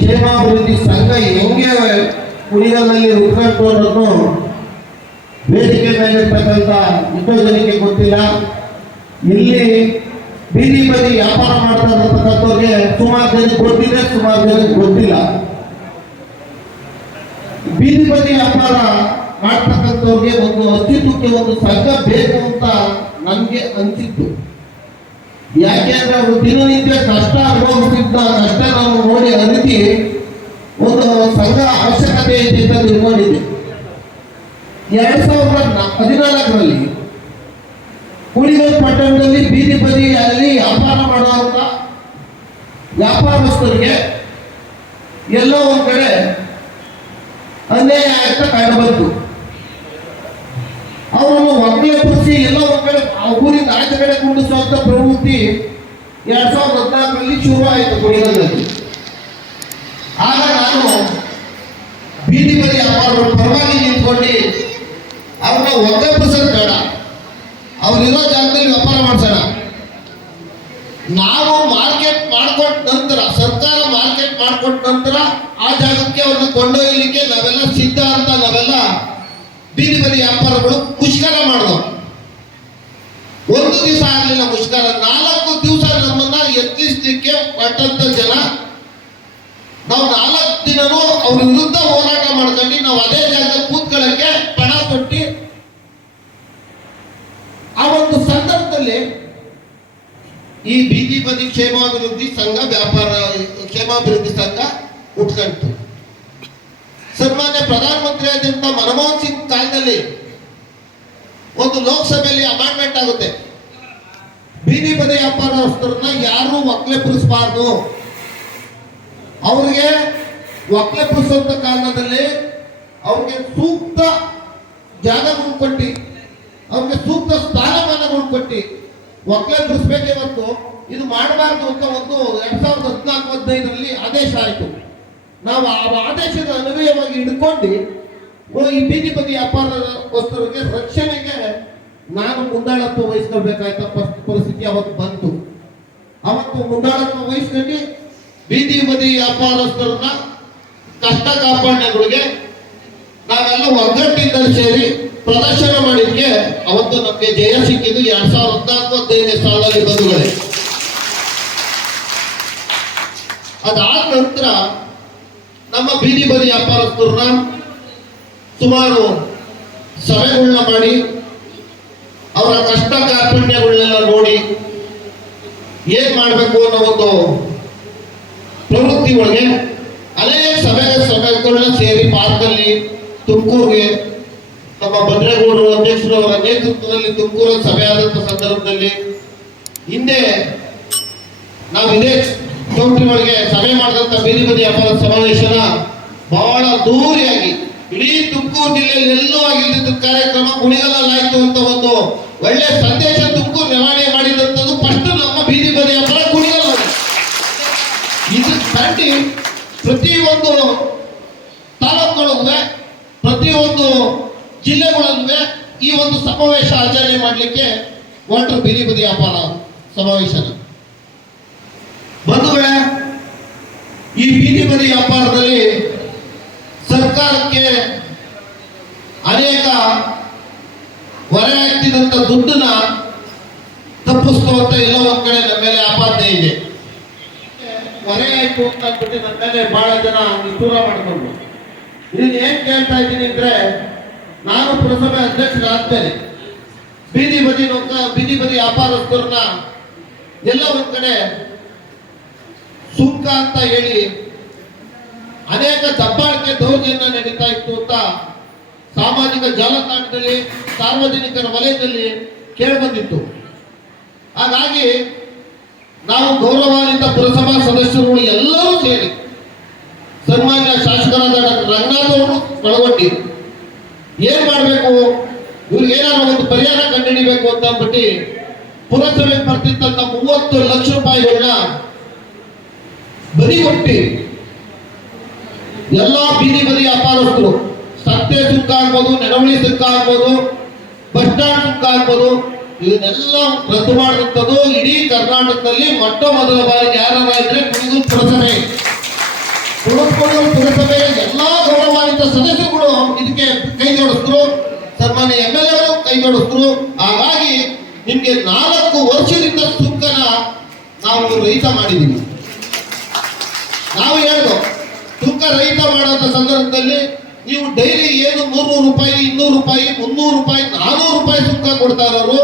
ಕ್ಷೇಮಾಭಿವೃದ್ಧಿ ಸಂಘ ಹೆಂಗೆ ಕುಣಿಗಲ್ನಲ್ಲಿ ಉತ್ಕಂಠ ಅನ್ನೋದು ವೇದಿಕೆ ಮೇಲಿರ್ತಕ್ಕಂಥ ಎಷ್ಟೋ ಜನಕ್ಕೆ ಗೊತ್ತಿಲ್ಲ. ಇಲ್ಲಿ ಬೀದಿ ಬದಿ ವ್ಯಾಪಾರ ಮಾಡ್ತಾ ಇರತಕ್ಕಂಥವ್ರಿಗೆ ಸುಮಾರು ಜನಕ್ಕೆ ಗೊತ್ತಿದೆ ಸುಮಾರು ಜನಕ್ಕೆ ಗೊತ್ತಿಲ್ಲ. ಬೀದಿ ಬದಿ ವ್ಯಾಪಾರ ಮಾಡ್ತಕ್ಕಂಥವ್ರಿಗೆ ಒಂದು ಅಸ್ತಿತ್ವಕ್ಕೆ ಒಂದು ಸಂಘ ಬೇಕು ಅಂತ ನನಗೆ ಅನಿಸಿತ್ತು. ಯಾಕೆಂದ್ರೆ ಅವರು ದಿನನಿತ್ಯ ಕಷ್ಟ ಅನುಭವಿಸುತ್ತಿದ್ದ ಕಷ್ಟ ನಾವು ನೋಡಿ ಅರಿತಿ ಒಂದು ಸಂಘ ಅವಶ್ಯಕತೆ ಇದೆ ಅಂತ ತಿಳ್ಕೊಂಡಿದ್ದೆ ಎರಡ್ ಸಾವಿರದ ಹದಿನಾಲ್ಕರಲ್ಲಿ ಕುಳಿಗೋಲ್ ಪಟ್ಟಣದಲ್ಲಿ ಬೀದಿ ಬದಿಯಲ್ಲಿ ವ್ಯಾಪಾರ ಮಾಡುವಂತ ವ್ಯಾಪಾರಸ್ಥರಿಗೆ ಎಲ್ಲೋ ಒಂದ್ ಕಡೆ ಅನ್ಯಾಯ ಆಗ್ತಾ ಕಂಡು ಬಂತು ಊರಿಂದ ಆಚೆ ಕಡೆ ಕುಂಡಿಸುವಂತ ಪ್ರವೃತ್ತಿ ಎರಡ್ ಸಾವಿರದ ಹದಿನಾಲ್ಕರಲ್ಲಿ ಶುರು ಆಯಿತು ಕುಣಿಗಲ್ನಲ್ಲಿ ಆಗ ನಾನು ಬೀದಿ ಬದಿ ವ್ಯಾಪಾರಗಳು ಪರವಾಗಿ ನಿಂತ್ಕೊಂಡು ಅವ್ರನ್ನ ಒಗ್ಗಪ್ಪಿಸೋದು ಬೇಡ. ಅವ್ರಿರೋ ಜಾಗದಲ್ಲಿ ವ್ಯಾಪಾರ ಮಾಡ್ಸೋಣ. ನಾವು ಮಾರ್ಕೆಟ್ ಮಾಡ್ಕೊಂಡ ನಂತರ, ಸರ್ಕಾರ ಮಾರ್ಕೆಟ್ ಮಾಡ್ಕೊಂಡ ನಂತರ ಆ ಜಾಗಕ್ಕೆ ಅವ್ರನ್ನ ಕೊಂಡೊಯ್ಯಲಿಕ್ಕೆ ನಾವೆಲ್ಲ ಸಿದ್ಧ ಅಂತ ನಾವೆಲ್ಲ ಬೀದಿ ಬದಿ ವ್ಯಾಪಾರಗಳು ಮುಷ್ಕರ ಮಾಡಿದವು. ಒಂದು ದಿವಸ ಆಗಲಿಲ್ಲ ಮುಷ್ಕರ. ನಾಲ್ಕು ದಿವಸ ನಮ್ಮನ್ನ ಎತ್ತಿಸ್ಲಿಕ್ಕೆ ಪಟ್ಟಂತ ಜನ, ನಾವು ನಾಲ್ಕು ದಿನನೂ ಅವ್ರ ವಿರುದ್ಧ ಹೋರಾಟ ಮಾಡ್ಕೊಂಡು ನಾವು ಅದೇ ಜಾಗದಲ್ಲಿ ಕೂತ್ಕೊಳ್ಳಕ್ಕೆ ಪಣ ತೊಟ್ಟಿ ಆ ಒಂದು ಸಂದರ್ಭದಲ್ಲಿ ಈ ಬೀದಿ ಬದಿ ಕ್ಷೇಮಾಭಿವೃದ್ಧಿ ಸಂಘ, ವ್ಯಾಪಾರ, ಕ್ಷೇಮಾಭಿವೃದ್ಧಿ ಸಂಘ ಉಟ್ಕೊಂಡಿತು ಸನ್ಮಾನ್ಯ ಪ್ರಧಾನಮಂತ್ರಿ ಆದಂತ ಮನಮೋಹನ್ ಸಿಂಗ್ ಕಾಲದಲ್ಲಿ ಒಂದು ಲೋಕಸಭೆಯಲ್ಲಿ ಅಮೆಂಡ್ಮೆಂಟ್ ಆಗುತ್ತೆ. ಬೀದಿ ಬದಿ ವ್ಯಾಪಾರಸ್ಥರನ್ನ ಯಾರು ಅವರಿಗೆ ಅವ್ರಿಗೆ ಒಕ್ಕಲೆಬ್ಬಿಸುವಂತ ಕಾರಣದಲ್ಲಿ ಅವ್ರಿಗೆ ಸೂಕ್ತ ಜಾಗ ಕೊಟ್ಟು ಅವ್ರಿಗೆ ಸೂಕ್ತ ಸ್ಥಾನಮಾನ ಕೊಟ್ಟು ಒಕ್ಕಲೆಬ್ಬಿಸ್ಬೇಕೇ ಹೊತ್ತು ಇದು ಮಾಡಬಾರ್ದು ಅಂತ ಒಂದು ಎರಡ್ ಸಾವಿರದ ಹದಿನಾಲ್ಕು ಹದಿನೈದರಲ್ಲಿ ಆದೇಶ ಆಯಿತು. ನಾವು ಆ ಆದೇಶದ ಅನ್ವಯವಾಗಿ ಹಿಡ್ಕೊಂಡು ಈ ಬೀದಿ ಬದಿ ವ್ಯಾಪಾರಸ್ಥರಿಗೆ ರಕ್ಷಣೆಗೆ ನಾನು ಮುಂದಾಳತ್ವ ವಹಿಸ್ಕೊಳ್ಬೇಕಾಯ್ತ ಪರಿಸ್ಥಿತಿ ಅವತ್ತು ಬಂತು. ಅವತ್ತು ಮುಂದಾಳತ್ವ ವಹಿಸ್ಕೊಂಡು ಬೀದಿ ಬದಿ ವ್ಯಾಪಾರಸ್ಥರನ್ನ ಕಷ್ಟ ಕಾಪಾಡಣೆಗಳಿಗೆ ನಾವೆಲ್ಲ ಒಗ್ಗಟ್ಟಿಂದ ಸೇರಿ ಪ್ರದರ್ಶನ ಮಾಡಿದ್ಕೆ ಅವತ್ತು ನಮಗೆ ಜಯ ಸಿಕ್ಕಿದ್ದು ಎರಡ್ ಸಾವಿರದ ಹತ್ತೊಂಬತ್ತೈದನೇ ಹದಿನೈದನೇ ಸಾಲದಲ್ಲಿ ಬಂಧುಗಳೇ ಅದಾದ ನಂತರ ನಮ್ಮ ಬೀದಿ ಬದಿ ವ್ಯಾಪಾರಸ್ಥರನ್ನ ಸುಮಾರು ಸಭೆಗಳನ್ನ ಮಾಡಿ, ಅವರ ಕಷ್ಟ ಕಾರ್ಪಣ್ಯಗಳನ್ನೆಲ್ಲ ನೋಡಿ ಏನ್ ಮಾಡಬೇಕು ಅನ್ನೋ ಒಂದು ಪ್ರವೃತ್ತಿ ಒಳಗೆ ಅನೇಕ ಸಭೆ ಸಭೆಗಳನ್ನ ಸೇರಿ ಪಾರ್ಕಲ್ಲಿ ತುಮಕೂರಿಗೆ ನಮ್ಮ ಭದ್ರೇಗೌಡರು ಅಧ್ಯಕ್ಷರು ಅವರ ನೇತೃತ್ವದಲ್ಲಿ ತುಮಕೂರ ಸಭೆ ಆದಂತ ಸಂದರ್ಭದಲ್ಲಿ ಹಿಂದೆ ನಾವು ಇದೇ ಚೌಟ್ರಿ ಒಳಗೆ ಸಭೆ ಮಾಡಿದಂತ ಬೀದಿ ಬದಿ ಸಮಾವೇಶನ ಬಹಳ ದೂರಿಯಾಗಿ ಇಡೀ ತುಮಕೂರು ಜಿಲ್ಲೆಯಲ್ಲಿ ಎಲ್ಲೂ ಆಗಿದ್ದ ಕಾರ್ಯಕ್ರಮ ಕುಣಿಗಲಾಯಿತು ಅಂತ ಒಂದು ಒಳ್ಳೆ ಸಂದೇಶ ತುಮಕೂರು ರವಾನೆ ಮಾಡಿದಂಥದ್ದು ಫಸ್ಟ್ ನಮ್ಮ ಬೀದಿ ಬದಿಯ ಪರ ಕುಣಿಗಲ್ ಇದು ಒಂದು ಪ್ರತಿಯೊಂದು ತಾಲೂಕುಗಳಿಗೂ ಪ್ರತಿಯೊಂದು ಜಿಲ್ಲೆಗಳಲ್ಲೂ ಈ ಒಂದು ಸಮಾವೇಶ ಆಚರಣೆ ಮಾಡಲಿಕ್ಕೆ ವಾಟರ್ ಬೀದಿ ಬದಿ ವ್ಯಾಪಾರ ಸಮಾವೇಶನ ಬಂಧುಗಳೇ, ಈ ಬೀದಿ ಬದಿ ವ್ಯಾಪಾರದಲ್ಲಿ ಸರ್ಕಾರಕ್ಕೆ ಅನೇಕ ಹೊರೆ ಹಾಕ್ತಿದಂತ ದುಡ್ಡನ್ನ ತಪ್ಪಿಸ್ಕೊಳ್ತಾ ಎಲ್ಲ ಒಂದ್ ಕಡೆ ನಮ್ಮ ಮೇಲೆ ಆಪಾದನೆ ಇದೆ. ಹೊರೆ ಆಯ್ತು ಅಂತ ಅಂದ್ಬಿಟ್ಟು ನನ್ನ ಮೇಲೆ ಬಹಳ ಜನ ದೂರ ಮಾಡ್ಕೊಂಡ್ರು. ಇದನ್ನ ಏನ್ ಕೇಳ್ತಾ ಇದ್ದೀನಿ ಅಂದ್ರೆ, ನಾನು ಪುರಸಭೆ ಅಧ್ಯಕ್ಷರಾಗ್ತೇನೆ. ಬೀದಿ ಬದಿ ನೋಕ, ಬೀದಿ ಬದಿ ವ್ಯಾಪಾರಸ್ಥರನ್ನ ಎಲ್ಲ ಒಂದ್ ಕಡೆ ಸುಂಕ ಅಂತ ಹೇಳಿ ಅನೇಕ ದಬ್ಬಾಳಿಕೆ ದೌರ್ಜನ್ಯ ನಡೀತಾ ಇತ್ತು ಅಂತ ಸಾಮಾಜಿಕ ಜಾಲತಾಣದಲ್ಲಿ, ಸಾರ್ವಜನಿಕರ ವಲಯದಲ್ಲಿ ಕೇಳಿಬಂದಿತ್ತು. ಹಾಗಾಗಿ ನಾವು ಗೌರವಾನ್ವಿತ ಪುರಸಭಾ ಸದಸ್ಯರುಗಳು ಎಲ್ಲರೂ ಸೇರಿ ಸನ್ಮಾನ್ಯ ಶಾಸಕರಾದ ಡಾಕ್ಟರ್ ರಂಗನಾಥ್ ಅವರು ಒಳಗೊಂಡು ಏನ್ ಮಾಡಬೇಕು? ಇವ್ರಿಗೆ ಏನಾದ್ರು ಒಂದು ಪರಿಹಾರ ಕಂಡುಹಿಡಿಬೇಕು ಅಂತ ಅಂದ್ಬಿಟ್ಟು ಪುರಸಭೆಗೆ ಬರ್ತಿದ್ದಂತ ಮೂವತ್ತು ಲಕ್ಷ ರೂಪಾಯಿಗಳನ್ನ ಬದಿಗೊಟ್ಟಿ ಎಲ್ಲಾ ಬೀದಿ ಬದಿ ವ್ಯಾಪಾರಸ್ಥರು ಸತ್ತೆ ಸುಕ್ಕ ಆಗ್ಬೋದು ನೆಡವಳಿ ಸುಕ್ಕ ಆಗ್ಬೋದು, ಬಸ್ ಸ್ಟ್ಯಾಂಡ್ ಸುಕ್ಕ ಆಗ್ಬೋದು, ಇದನ್ನೆಲ್ಲ ರದ್ದು ಮಾಡಿರುತ್ತದ್ದು ಇಡೀ ಕರ್ನಾಟಕದಲ್ಲಿ ಮೊಟ್ಟ ಮೊದಲ ಬಾರಿಗೆ ಯಾರಾದ್ರೆ ಇದ್ರೆ ಪುರಸಭೆ. ತುಳುಕೂರು ಪುರಸಭೆ, ಎಲ್ಲಾ ಗೌರವಾನ್ವಿತ ಸದಸ್ಯರುಗಳು ಇದಕ್ಕೆ ಕೈ ಜೋಡಿಸಿದ್ರು ಸನ್ಮಾನ್ಯ ಎಂ ಎಲ್ ಎರು ಕೈ ಜೋಡಿಸಿದ್ರು ಹಾಗಾಗಿ ನಿಮ್ಗೆ ನಾಲ್ಕು ವರ್ಷದಿಂದ ಸುಕ್ಕನ ನಾವು ರೈತ ಮಾಡಿದ್ದೀವಿ. ನಾವು ಹೇಳಿದ್ರು ಸುಂಕ ರಹಿತ ಮಾಡುವಂತ ಸಂದರ್ಭದಲ್ಲಿ ನೀವು ಡೈಲಿ ಏನು ನೂರು ರೂಪಾಯಿ, ಇನ್ನೂರು ರೂಪಾಯಿ, ಮುನ್ನೂರು ರೂಪಾಯಿ, ನಾನೂರು ರೂಪಾಯಿ ಸುಂಕ ಕೊಡ್ತಾ ಇರೋರು,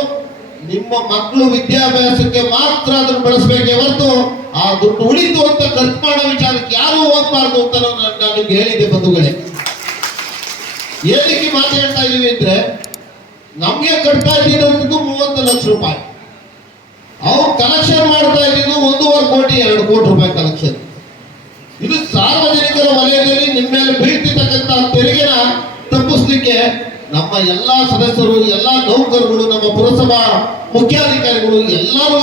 ನಿಮ್ಮ ಮಕ್ಕಳು ವಿದ್ಯಾಭ್ಯಾಸಕ್ಕೆ ಮಾತ್ರ ಅದನ್ನು ಬಳಸಬೇಕೇ ಹೊರತು ಆ ದುಡ್ಡು ಉಳಿತು ಅಂತ ಖರ್ಚು ಮಾಡೋ ವಿಚಾರಕ್ಕೆ ಯಾರು ಹೋಗ್ಬಾರ್ದು ಅಂತ ನಾನು ನಾನು ನಿಮ್ಗೆ ಹೇಳಿದ್ದೆ ಬಂಧುಗಳೇ. ಏನಕ್ಕೆ ಮಾತಾಡ್ತಾ ಇದೀವಿ ಅಂದ್ರೆ ನಮ್ಗೆ ಕಟ್ತಾ ಇದ್ದಿದ್ದು ಮೂವತ್ತು ಲಕ್ಷ ರೂಪಾಯಿ. ಅವ್ರು ಕಲೆಕ್ಷನ್ ಮಾಡ್ತಾ ಇದ್ದಿದ್ದು ಒಂದೂವರೆ ಕೋಟಿ, ಎರಡು ಕೋಟಿ ರೂಪಾಯಿ ಕಲೆಕ್ಷನ್ ಇದು ಸಾರ್ವಜನಿಕರ ವಲಯದಲ್ಲಿ ನಿಮ್ಮ ಮೇಲೆ ಬೀಳ್ತಿರ್ತಕ್ಕಂಥ ತೆರಿಗೆನ ತಪ್ಪಿಸ್ಲಿಕ್ಕೆ ನಮ್ಮ ಎಲ್ಲಾ ಸದಸ್ಯರು, ಎಲ್ಲಾ ನೌಕರರು ನಮ್ಮ ಪುರಸಭಾ ಮುಖ್ಯಾಧಿಕಾರಿಗಳು ಎಲ್ಲರೂ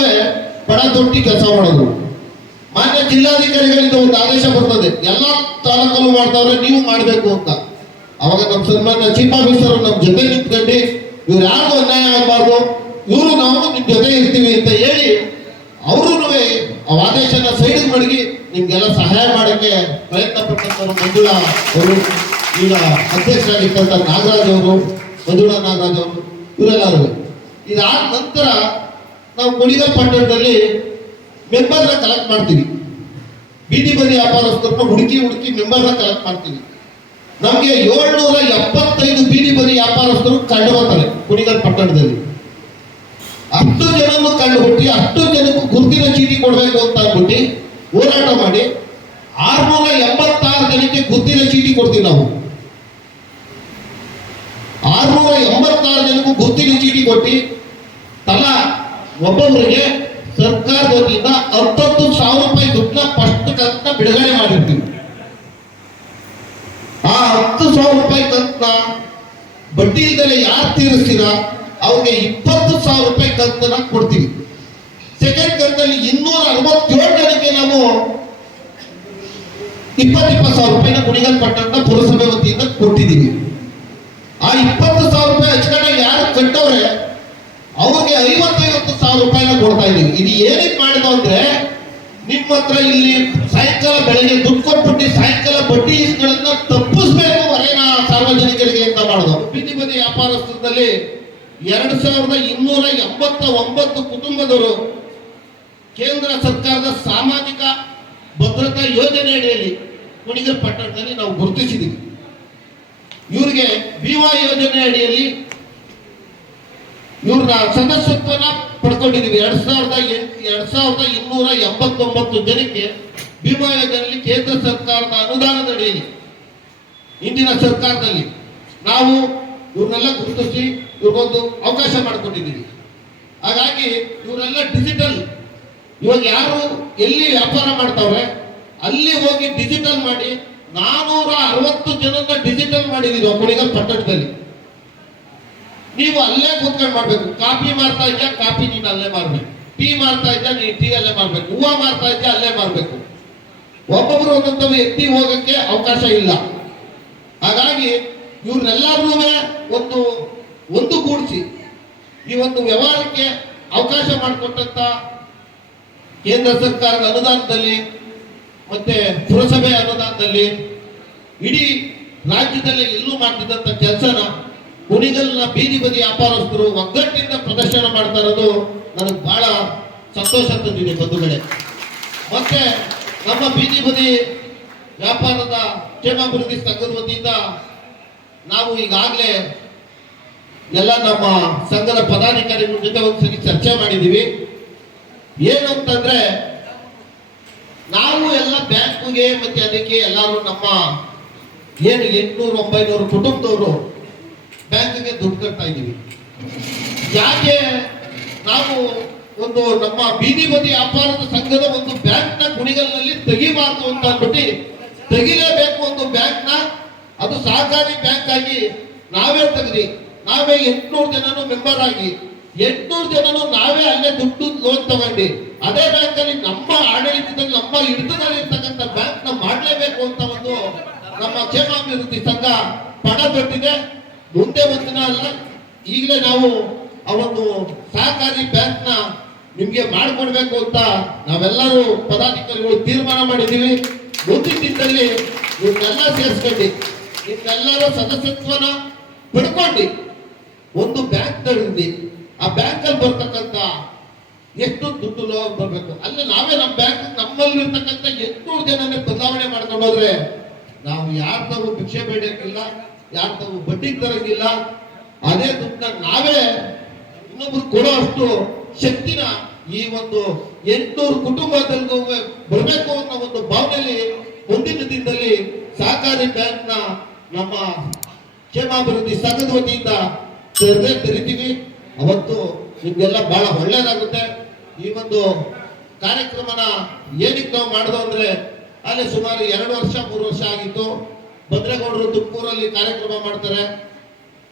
ಪಣ ತೊಟ್ಟಿ ಕೆಲಸ ಮಾಡೋದು ಮಾನ್ಯ ಜಿಲ್ಲಾಧಿಕಾರಿಗಳಿಂದ ಒಂದು ಆದೇಶ ಬರ್ತದೆ, ಎಲ್ಲಾ ತಾಲೂಕಲ್ಲೂ ಮಾಡ್ತಾವ್ರೆ, ನೀವು ಮಾಡಬೇಕು ಅಂತ. ಅವಾಗ ನಮ್ಮ ಸನ್ಮಾನ್ಯ ಚೀಫ್ ಆಫೀಸರ್ ನಮ್ಮ ಜೊತೆ ನಿಂತ್ಕೊಂಡು, ಇವ್ರು ಯಾರು ಅನ್ಯಾಯ ಆಗಬಾರ್ದು, ಇವರು ನಾವು ನಿಮ್ ಜೊತೆ ಇರ್ತೀವಿ ಅಂತ ಹೇಳಿ ಅವರು ಆ ಆದೇಶನ ಸೈಡ್ ಮಡಗಿ ನಿಮ್ಗೆಲ್ಲ ಸಹಾಯ ಮಾಡಕ್ಕೆ ಪ್ರಯತ್ನ ಪಟ್ಟಂತವರು ಮಂಜುಳಾ ಅವರು, ಈಗ ಅಧ್ಯಕ್ಷರಾಗಿದ್ದಂತ ನಾಗರಾಜ್ ಅವರು, ಮಂಜುಳಾ ನಾಗರಾಜ್ ಅವರು, ಇವರೆಲ್ಲರೂ. ಇದಾದ ನಂತರ ನಾವು ಕುಣಿಗಲ್ ಪಟ್ಟಣದಲ್ಲಿ ಮೆಂಬರ್ನ ಕಲೆಕ್ಟ್ ಮಾಡ್ತೀವಿ. ಬೀದಿ ಬದಿ ವ್ಯಾಪಾರಸ್ಥರನ್ನ ಹುಡುಕಿ ಹುಡುಕಿ ಮೆಂಬರ್ನ ಕಲೆಕ್ಟ್ ಮಾಡ್ತೀವಿ. ನಮಗೆ ಏಳ್ನೂರ ಎಪ್ಪತ್ತೈದು ಬೀದಿ ಬದಿ ವ್ಯಾಪಾರಸ್ಥರು ಕಂಡು ಬರ್ತಾರೆ ಕುಣಿಗಲ್ ಪಟ್ಟಣದಲ್ಲಿ. ಹತ್ತು ಜನನ್ನು ಹುಟ್ಟಿ ಹತ್ತು ಜನಕ್ಕೂ ಗುರುತಿನ ಚೀಟಿ ಕೊಡಬೇಕು ಅಂತ ಅಂದ್ಬಿಟ್ಟು ಹೋರಾಟ ಮಾಡಿ ಆರ್ನೂರ ಎಂಬತ್ತಾರು ಜನಕ್ಕೆ ಗುತ್ತಿನ ಚೀಟಿ ಕೊಡ್ತೀವಿ ನಾವು. ಆರ್ನೂರ ಎಂಬತ್ತಾರು ಜನಕ್ಕೂ ಗುತ್ತಿನ ಚೀಟಿ ಕೊಟ್ಟು ತಲಾ ಒಬ್ಬೊಬ್ಬರಿಗೆ ಸರ್ಕಾರದ ವತಿಯಿಂದ ಹತ್ತತ್ತು ಸಾವಿರ ರೂಪಾಯಿ ದುಡ್ಡನ್ನ ಫಸ್ಟ್ ಕಂತನ್ನ ಬಿಡುಗಡೆ ಮಾಡಿರ್ತೀವಿ. ಆ ಹತ್ತು ಸಾವಿರ ರೂಪಾಯಿ ಕಂತನ್ನ ಬಡ್ಡಿ ಇಲ್ದಲೆ ಯಾರು ತೀರಿಸ್ತೀರಾ? ಅವ್ರಿಗೆ ಇಪ್ಪತ್ತು ಸಾವಿರ ರೂಪಾಯಿ ಕಂತನ್ನ ಕೊಡ್ತೀವಿ. ಸೆಕೆಂಡ್ ಕಂತಲ್ಲಿ ಇನ್ನೂರ ಅರವತ್ತೇಳು ಜನಕ್ಕೆ ನಾವು ಇಪ್ಪತ್ತು ಇಪ್ಪತ್ತು ಸಾವಿರ ರೂಪಾಯಿನ ಕುಣಿಗಲ್ ಪಟ್ಟಣ ಪುರಸಭೆ ವತಿಯಿಂದ ಕೊಟ್ಟಿದ್ದೀವಿ. ಆ ಇಪ್ಪತ್ತು ಸಾವಿರ ರೂಪಾಯಿ ಹಚ್ಕಡೆ ಯಾರು ಕಟ್ಟವ್ರೆ, ಅವ್ರಿಗೆ ಐವತ್ತೈವತ್ತು ಸಾವಿರ ರೂಪಾಯಿನ ಕೊಡ್ತಾ ಇದ್ದೀವಿ. ಇದು ಏನಕ್ಕೆ ಮಾಡಿದ ಅಂದ್ರೆ, ನಿಮ್ಮ ಹತ್ರ ಇಲ್ಲಿ ಸಾಯಂಕಾಲ ಬೆಳಗ್ಗೆ ದುಡ್ಡು ಕೊಟ್ಬಿಟ್ಟು ಸಾಯಂಕಾಲ ಬಡ್ಡಿ ಇಸ್ಗಳನ್ನ ತಪ್ಪಿಸ್ಬೇಕು ಹೊರೆನ ಸಾರ್ವಜನಿಕರಿಗೆ ಅಂತ ಮಾಡೋದು. ಬೀದಿ ಬದಿ ವ್ಯಾಪಾರಸ್ಥದಲ್ಲಿ ಎರಡು ಸಾವಿರದ ಇನ್ನೂರ ಎಂಬತ್ತ ಒಂಬತ್ತು ಕುಟುಂಬದವರು ಕೇಂದ್ರ ಸರ್ಕಾರದ ಸಾಮಾಜಿಕ ಭದ್ರತಾ ಯೋಜನೆ ಅಡಿಯಲ್ಲಿ ಕುಣಿಗಲ್ ಪಟ್ಟಣದಲ್ಲಿ ನಾವು ಗುರುತಿಸಿದ್ದೀವಿ. ಇವರಿಗೆ ವಿಮಾ ಯೋಜನೆ ಅಡಿಯಲ್ಲಿ ಇವ್ರನ್ನ ಸದಸ್ಯತ್ವನ ಪಡ್ಕೊಂಡಿದ್ದೀವಿ. ಎರಡ್ ಸಾವಿರದ ಎರಡ್ ಸಾವಿರದ ಇನ್ನೂರ ಎಂಬತ್ತೊಂಬತ್ತು ಜನಕ್ಕೆ ವಿಮಾ ಯೋಜನೆಯಲ್ಲಿ ಕೇಂದ್ರ ಸರ್ಕಾರದ ಅನುದಾನದ ಅಡಿಯಲ್ಲಿ ಇಂದಿನ ಸರ್ಕಾರದಲ್ಲಿ ನಾವು ಇವ್ರನ್ನೆಲ್ಲ ಗುರುತಿಸಿ ಇವ್ರಿಗೊಂದು ಅವಕಾಶ ಮಾಡಿಕೊಟ್ಟಿದ್ದೀವಿ ಹಾಗಾಗಿ ಇವರೆಲ್ಲ ಡಿಜಿಟಲ್ ಇವಾಗ ಯಾರು ಎಲ್ಲಿ ವ್ಯಾಪಾರ ಮಾಡ್ತಾವ್ರೆ? ಅಲ್ಲಿ ಹೋಗಿ ಡಿಜಿಟಲ್ ಮಾಡಿ ನಾನೂರ ಅರವತ್ತು ಜನನ್ನ ಡಿಜಿಟಲ್ ಮಾಡಿದೀವಿ ಕೊಡಿಗಲ್ ಪಟ್ಟಣದಲ್ಲಿ. ನೀವು ಅಲ್ಲೇ ಕೂತ್ಕೊಂಡು ಮಾಡ್ಬೇಕು. ಕಾಫಿ ಮಾರ್ತಾ ಇದ್ಯಾ? ಕಾಫಿ ನೀನು ಅಲ್ಲೇ ಮಾರ್ಬೇಕು. ಟೀ ಮಾರ್ತಾ ಇದ್ಯಾ? ನೀನು ಟೀ ಅಲ್ಲೇ ಮಾರ್ಬೇಕು. ಹೂವ ಮಾರ್ತಾ ಇದ್ಯಾ? ಅಲ್ಲೇ ಮಾರ್ಬೇಕು. ಒಬ್ಬೊಬ್ರು ಒಂದೊಂದು ಎತ್ತಿ ಹೋಗಕ್ಕೆ ಅವಕಾಶ ಇಲ್ಲ. ಹಾಗಾಗಿ ಇವ್ರನ್ನೆಲ್ಲರೂ ಒಂದು ಒಂದು ಕೂಡಿಸಿ. ಈ ಒಂದು ವ್ಯವಹಾರಕ್ಕೆ ಅವಕಾಶ ಮಾಡಿಕೊಟ್ಟಂತ ಕೇಂದ್ರ ಸರ್ಕಾರದ ಅನುದಾನದಲ್ಲಿ ಮತ್ತೆ ಪುರಸಭೆ ಅನುದಾನದಲ್ಲಿ ಇಡೀ ರಾಜ್ಯದಲ್ಲಿ ಎಲ್ಲೂ ಮಾಡ್ತಿದ್ದಂಥ ಕೆಲಸನ ಕುಣಿಗಲ್ನ ಬೀದಿ ಬದಿ ವ್ಯಾಪಾರಸ್ಥರು ಒಗ್ಗಟ್ಟಿನಿಂದ ಪ್ರದರ್ಶನ ಮಾಡ್ತಾ ಇರೋದು ನನಗೆ ಬಹಳ ಸಂತೋಷ ತಂದಿದೆ ಬಂಧುಗಳೇ ಮತ್ತೆ ನಮ್ಮ ಬೀದಿ ಬದಿ ವ್ಯಾಪಾರದ ಕ್ಷೇಮಾಭಿವೃದ್ಧಿ ಸಂಘದ ವತಿಯಿಂದ ನಾವು ಈಗಾಗಲೇ ಎಲ್ಲ ನಮ್ಮ ಸಂಘದ ಪದಾಧಿಕಾರಿಗಳ ಜೊತೆ ಒಂದ್ಸರಿ ಚರ್ಚೆ ಮಾಡಿದ್ದೀವಿ. ಏನು ಅಂತಂದ್ರೆ ನಾವು ಎಲ್ಲ ಬ್ಯಾಂಕ್ಗೆ ಮತ್ತೆ ಅದಕ್ಕೆ ಎಲ್ಲರೂ ನಮ್ಮ ಏನು ಎಂಟ್ನೂರು, ಒಂಬೈನೂರು ಕುಟುಂಬದವರು ಬ್ಯಾಂಕ್ಗೆ ದುಡ್ಡು ಕಟ್ತಾ ಇದ್ದೀವಿ. ಯಾಕೆ ನಾವು ಒಂದು ನಮ್ಮ ಬೀದಿ ಬದಿ ವ್ಯಾಪಾರದ ಸಂಘದ ಒಂದು ಬ್ಯಾಂಕ್ನ ಕುಣಿಗಲ್ನಲ್ಲಿ ತೆಗಿಬಾರ್ದು ಅಂತ ಅಂದ್ಬಿಟ್ಟು ತೆಗಿಲೇಬೇಕು ಒಂದು ಬ್ಯಾಂಕ್ ಅದು ಸಹಕಾರಿ ಬ್ಯಾಂಕ್ ಆಗಿ ನಾವೇ ತೆಗ್ರಿ ನಾವೇ ಎಂಟ್ನೂರು ಜನನು ಮೆಂಬರ್ ಆಗಿ ಎಂಟ್ನೂರು ಜನನು ನಾವೇ ಅಲ್ಲೇ ದುಡ್ಡು ಲೋನ್ ತಗೊಂಡು. ಅದೇ ಬ್ಯಾಂಕ್ ಅಲ್ಲಿ ನಮ್ಮ ಆಡಳಿತದಲ್ಲಿ ನಮ್ಮ ಹಿಡಿತದಲ್ಲಿ ಇರ್ತಕ್ಕಂಥ ಬ್ಯಾಂಕ್ನ ಮಾಡ್ಲೇಬೇಕು ಅಂತ ಒಂದು ನಮ್ಮ ಕ್ಷೇಮಾಭಿವೃದ್ಧಿ ಸಂಘ ಪಣ ತೊಟ್ಟಿದೆ. ಮುಂದೆ ಒಂದಿನ ಅಲ್ಲ, ಈಗಲೇ ನಾವು ಆ ಒಂದು ಸಹಕಾರಿ ಬ್ಯಾಂಕ್ನ ನಿಮ್ಗೆ ಮಾಡಿಕೊಡ್ಬೇಕು ಅಂತ ನಾವೆಲ್ಲರೂ ಪದಾಧಿಕಾರಿಗಳು ತೀರ್ಮಾನ ಮಾಡಿದ್ದೀವಿ. ಮುಂದಿನ ದಿನದಲ್ಲಿ ಇವನ್ನೆಲ್ಲ ಸೇರಿಸ್ಕೊಂಡು, ನಿಮ್ಮೆಲ್ಲರ ಸದಸ್ಯತ್ವನ ಪಡ್ಕೊಂಡು ಒಂದು ಬ್ಯಾಂಕ್ ತಗೊಂಡು ಆ ಬ್ಯಾಂಕಲ್ಲಿ ಬರ್ತಕ್ಕಂಥ ಎಷ್ಟು ದುಡ್ಡು ಲೋನ್ ಬರಬೇಕು? ಅಲ್ಲಿ, ನಾವೇ ನಮ್ಮ ಬ್ಯಾಂಕ್ ನಮ್ಮಲ್ಲಿರ್ತಕ್ಕಂಥ ಎಂಟ್ನೂರು ಜನನೇ ಬದಲಾವಣೆ ಮಾಡ್ಕೊಂಡು ಹೋದ್ರೆ ನಾವು ಯಾರ ಭಿಕ್ಷೆ ಬೇಡಕ್ಕಿಲ್ಲ ಯಾರ ತಾವು ಬಡ್ಡಿ ತರಂಗಿಲ್ಲ, ಅದೇ ದುಡ್ಡನ್ನ ನಾವೇ ಇನ್ನೊಬ್ರು ಕೊಡೋ ಅಷ್ಟು ಶಕ್ತಿನ ಈ ಒಂದು ಎಂಟುನೂರು ಕುಟುಂಬದಲ್ಲಿ ಬರಬೇಕು ಅನ್ನೋ ಒಂದು ಭಾವನೆಯಲ್ಲಿ, ಮುಂದಿನ ದಿನದಲ್ಲಿ ಸಹಕಾರಿ ಬ್ಯಾಂಕ್ನ ನಮ್ಮ ಕ್ಷೇಮಾಭಿವೃದ್ಧಿ ಸಂಘದ ವತಿಯಿಂದ ತೆರೆದೇ ತೆರಿತೀವಿ. ಅವತ್ತು ನಿಮ್ಗೆಲ್ಲ ಬಹಳ ಒಳ್ಳೇದಾಗುತ್ತೆ. ಈ ಒಂದು ಕಾರ್ಯಕ್ರಮನ ಏನಿಕ್ ನಾವು ಮಾಡೋದು ಅಂದ್ರೆ ಅಲ್ಲಿ ಸುಮಾರು ಎರಡು ವರ್ಷ, ಮೂರು ವರ್ಷ ಆಗಿತ್ತು. ಭದ್ರೇಗೌಡರು ತುಮಕೂರಲ್ಲಿ ಕಾರ್ಯಕ್ರಮ ಮಾಡ್ತಾರೆ.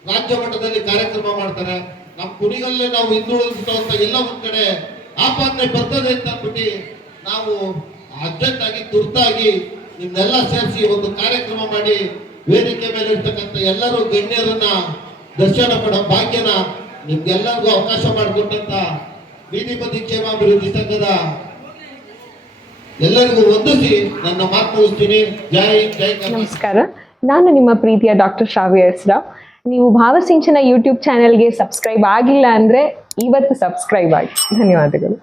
ರಾಜ್ಯ ಮಟ್ಟದಲ್ಲಿ ಕಾರ್ಯಕ್ರಮ ಮಾಡ್ತಾರೆ. ನಮ್ಮ ಕುಣಿಗಲ್ಲೇ ನಾವು ಹಿಂದುಳಿದಂತ ಎಲ್ಲ ಒಂದ್ ಕಡೆ ಆಪಾದನೆ ಬರ್ತದೆ ಅಂತ ಅಂದ್ಬಿಟ್ಟು ನಾವು ಅರ್ಜೆಂಟ್ ಆಗಿ, ತುರ್ತಾಗಿ ನಿಮ್ನೆಲ್ಲ ಸೇರಿಸಿ ಒಂದು ಕಾರ್ಯಕ್ರಮ ಮಾಡಿ ವೇದಿಕೆ ಮೇಲೆ ಇರ್ತಕ್ಕಂಥ ಎಲ್ಲರೂ ಗಣ್ಯರನ್ನ, ದರ್ಶನ ಮಾಡೋ ಭಾಗ್ಯನ ನಿಮ್ಗೆಲ್ಲರಿಗೂ ಅವಕಾಶ ಮಾಡಿಕೊಟ್ಟಂತ ಬೀದಿ ಬದಿ ಕ್ಷೇಮಾಭಿವೃದ್ಧಿ ಸಂಘದ ಎಲ್ಲರಿಗೂ ವಂದಿಸಿ ನನ್ನ ಮಾತು ಮುಗಿಸ್ತೀನಿ. ಜೈ ಜೈ ನಮಸ್ಕಾರ. ನಾನು ನಿಮ್ಮ ಪ್ರೀತಿಯ ಡಾಕ್ಟರ್ ಶ್ರಾವ್ಯ ಹೆಸ್ರಾವ್ ನೀವು ಭಾವಸಿಂಚನ ಯೂಟ್ಯೂಬ್ ಚಾನೆಲ್ಗೆ ಸಬ್ಸ್ಕ್ರೈಬ್ ಆಗಿಲ್ಲ ಅಂದರೆ ಇವತ್ತು ಸಬ್ಸ್ಕ್ರೈಬ್ ಆಗಿ. ಧನ್ಯವಾದಗಳು.